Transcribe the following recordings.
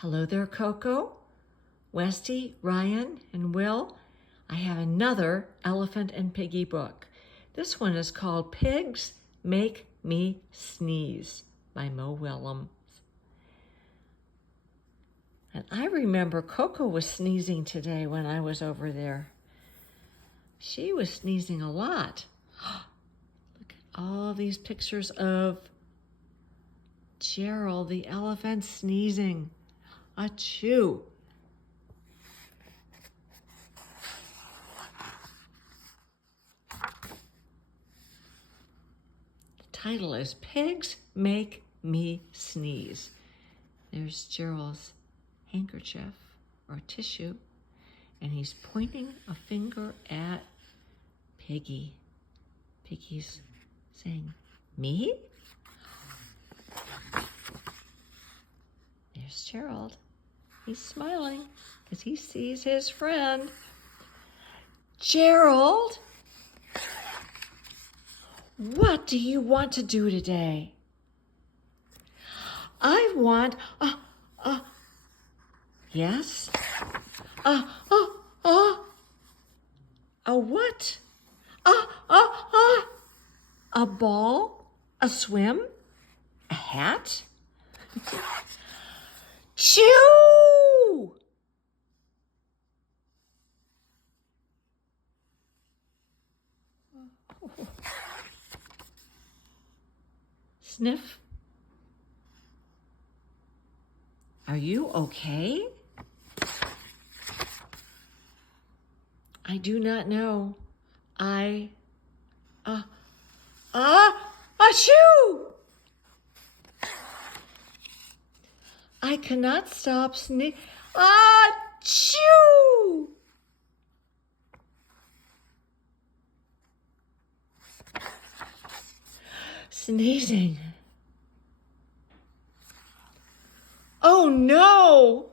Hello there, Coco, Westy, Ryan, and Will. I have another Elephant and Piggy book. This one is called Pigs Make Me Sneeze by Mo Willems. And I remember Coco was sneezing today when I was over there. She was sneezing a lot. Look at all these pictures of Gerald the elephant sneezing. Achoo. The title is Pigs Make Me Sneeze. There's Gerald's handkerchief or tissue, and he's pointing a finger at Piggy. Piggy's saying, "Me?" There's Gerald. He's smiling because he sees his friend. Gerald, what do you want to do today? I want yes? A what? A ball? A swim? A hat? Chew! Sniff. Are you okay? I do not know. Achoo! I cannot stop sneezing. Achoo! Sneezing. Oh no!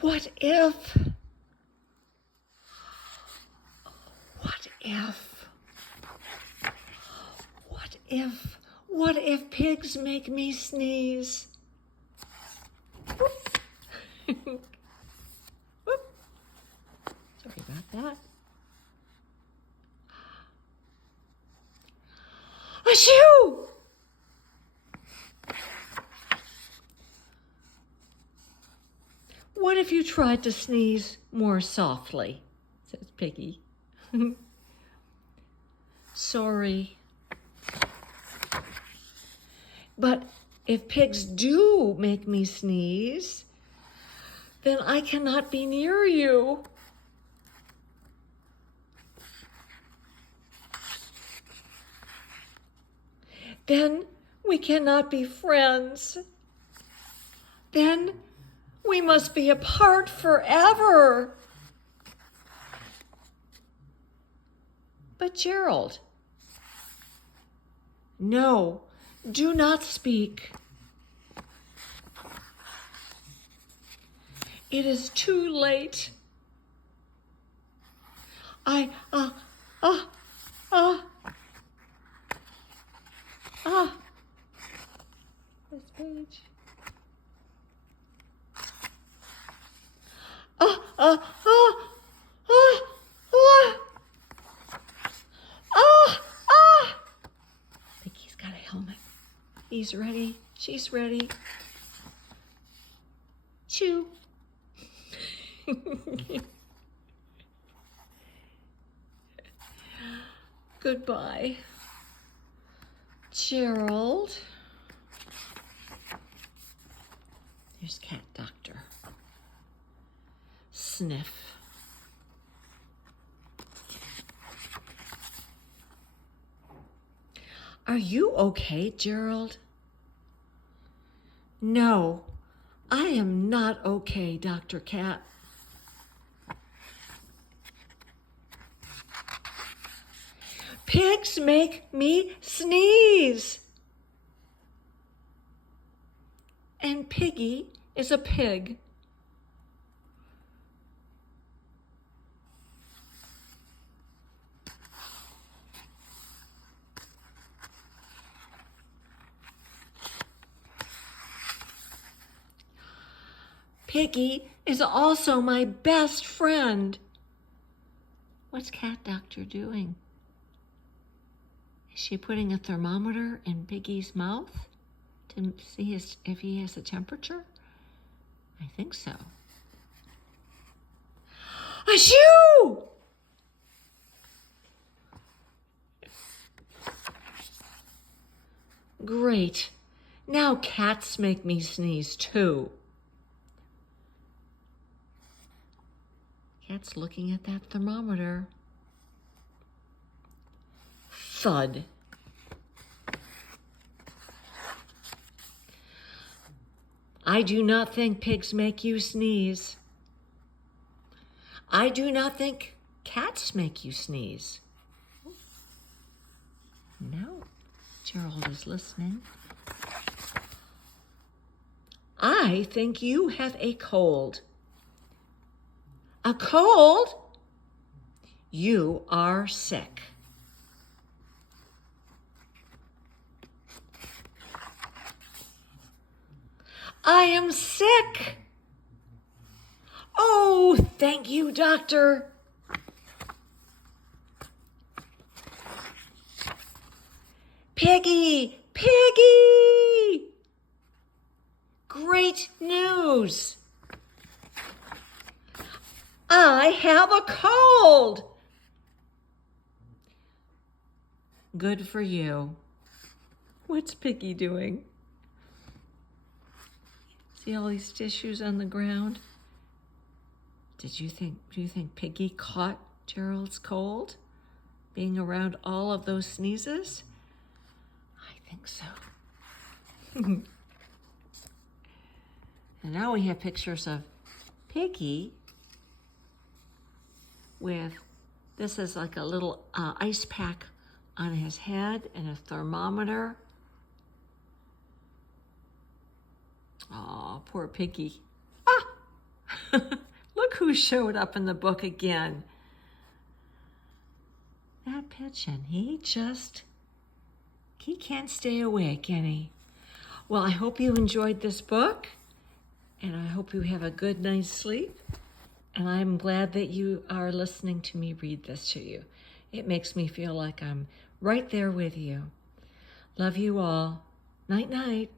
What if? What if pigs make me sneeze? Whoop. Whoop. Sorry about that. Achoo! What if you tried to sneeze more softly? Says Piggy. Sorry. But if pigs do make me sneeze, then I cannot be near you. Then we cannot be friends. Then we must be apart forever. But Gerald, no, do not speak. It is too late. This page. Piggy's got a helmet. He's ready. She's ready. Chew. Goodbye, Gerald. There's Cat Doctor. Sniff. Are you okay, Gerald? No, I am not okay, Dr. Cat. Pigs make me sneeze. And Piggy is a pig. Piggy is also my best friend. What's Cat Doctor doing? Is she putting a thermometer in Piggy's mouth to see if he has a temperature? I think so. Achoo! Great. Now cats make me sneeze too. Cat's looking at that thermometer. Thud. I do not think pigs make you sneeze. I do not think cats make you sneeze. No, Gerald is listening. I think you have a cold. A cold? You are sick. I am sick. Oh, thank you, doctor. Piggy, Piggy! Great news. I have a cold. Good for you. What's Piggy doing? See all these tissues on the ground? Do you think Piggy caught Gerald's cold? Being around all of those sneezes? I think so. And now we have pictures of Piggy with, this is like a little ice pack on his head and a thermometer. Oh, poor Piggy. Ah! Look who showed up in the book again. That pigeon, he can't stay away, can he? Well, I hope you enjoyed this book, and I hope you have a good night's sleep. And I'm glad that you are listening to me read this to you. It makes me feel like I'm right there with you. Love you all. Night, night.